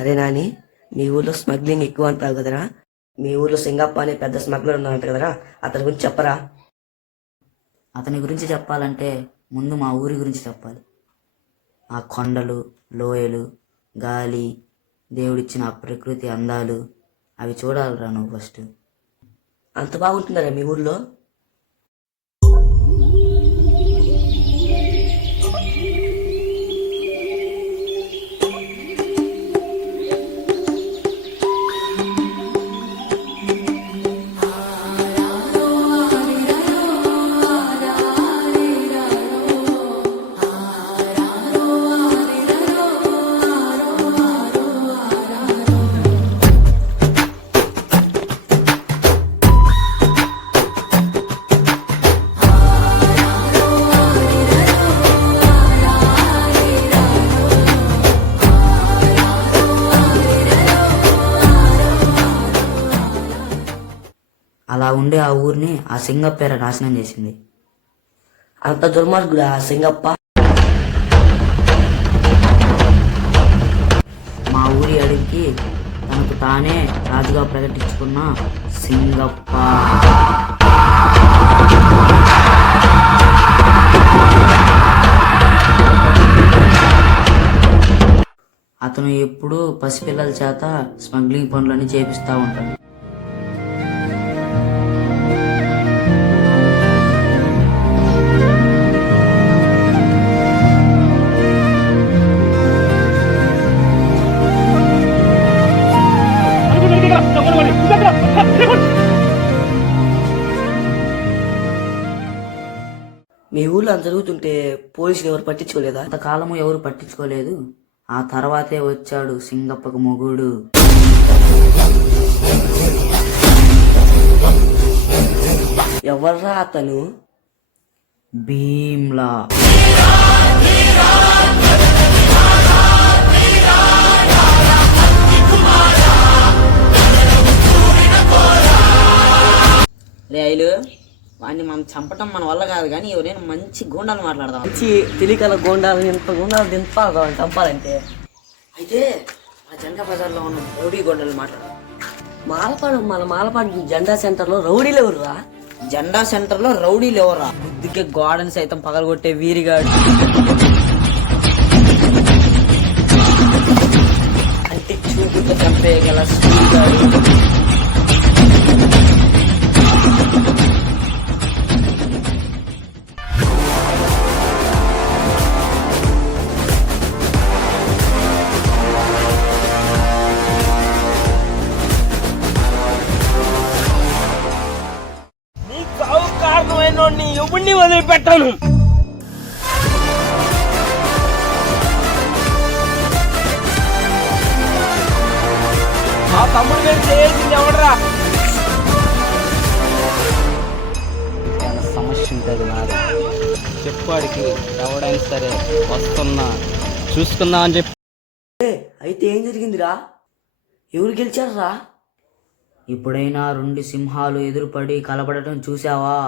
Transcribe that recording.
అరే నాని మీ ఊర్లో స్మగ్లింగ్ ఎక్కువ అంటావు కదరా? మీ ఊర్లో సింగప్ప అనే పెద్ద స్మగ్లర్ ఉన్నారంట కదరా? అతని గురించి చెప్పరా? అతని గురించి చెప్పాలంటే ముందు మా ఊరి గురించి చెప్పాలి. ఆ కొండలు లోయలు గాలి దేవుడిచ్చిన ఆ ప్రకృతి అందాలు అవి చూడాలిరా నువ్వు ఫస్ట్. అంత బాగుంటుందరా మీ ఊర్లో? అలా ఉండే ఆ ఊరిని ఆ సింగప్పేర నాశనం చేసింది. అంత దుర్మార్గుడు ఆ సింగప్ప? మా ఊరి అడిగి తనకు తానే రాజుగా ప్రకటించుకున్న సింగప్ప. అతను ఎప్పుడూ పసిపిల్లల చేత స్మగ్లింగ్ పనులన్నీ చేపిస్తూ ఉంటాడు. అంత జరుగుతుంటే పోలీసులు ఎవరు పట్టించుకోలేదా? అంతకాలము ఎవరు పట్టించుకోలేదు. ఆ తర్వాతే వచ్చాడు సింగప్పకు మొగుడు. ఎవర్రా అతను? భీమ్లా. రైలు వాడిని మనం చంపటం మన వల్ల కాదు కానీ ఎవరైనా మంచి గూండాలు మాట్లాడదాం. మంచి తెలికల గోండాలు ఇంత గోండాలు దింపాలి చంపాలంటే? అయితే ఆ జెండా బజార్లో ఉన్న రౌడీ గొండలు మాట్లాడదాం మాలపాడు మన మాలపాడు జెండా సెంటర్లో రౌడీలు ఎవరురా? జెండా సెంటర్లో రౌడీలు ఎవరా? బుద్ధికి గోడని సైతం పగలగొట్టే వీరిగాడు. అంటే చూపుతో చంపేయగల స్పీడ్గాడు సమస్య ఉంటుంది నాది. చెప్పాడికి ఎవడైనా సరే వస్తున్నా చూసుకుందాం అని చెప్పి అయితే ఏం జరిగిందిరా? ఎవరు గెలిచారా ఇప్పుడైనా రెండు సింహాలు ఎదురుపడి కలపడటం చూసావా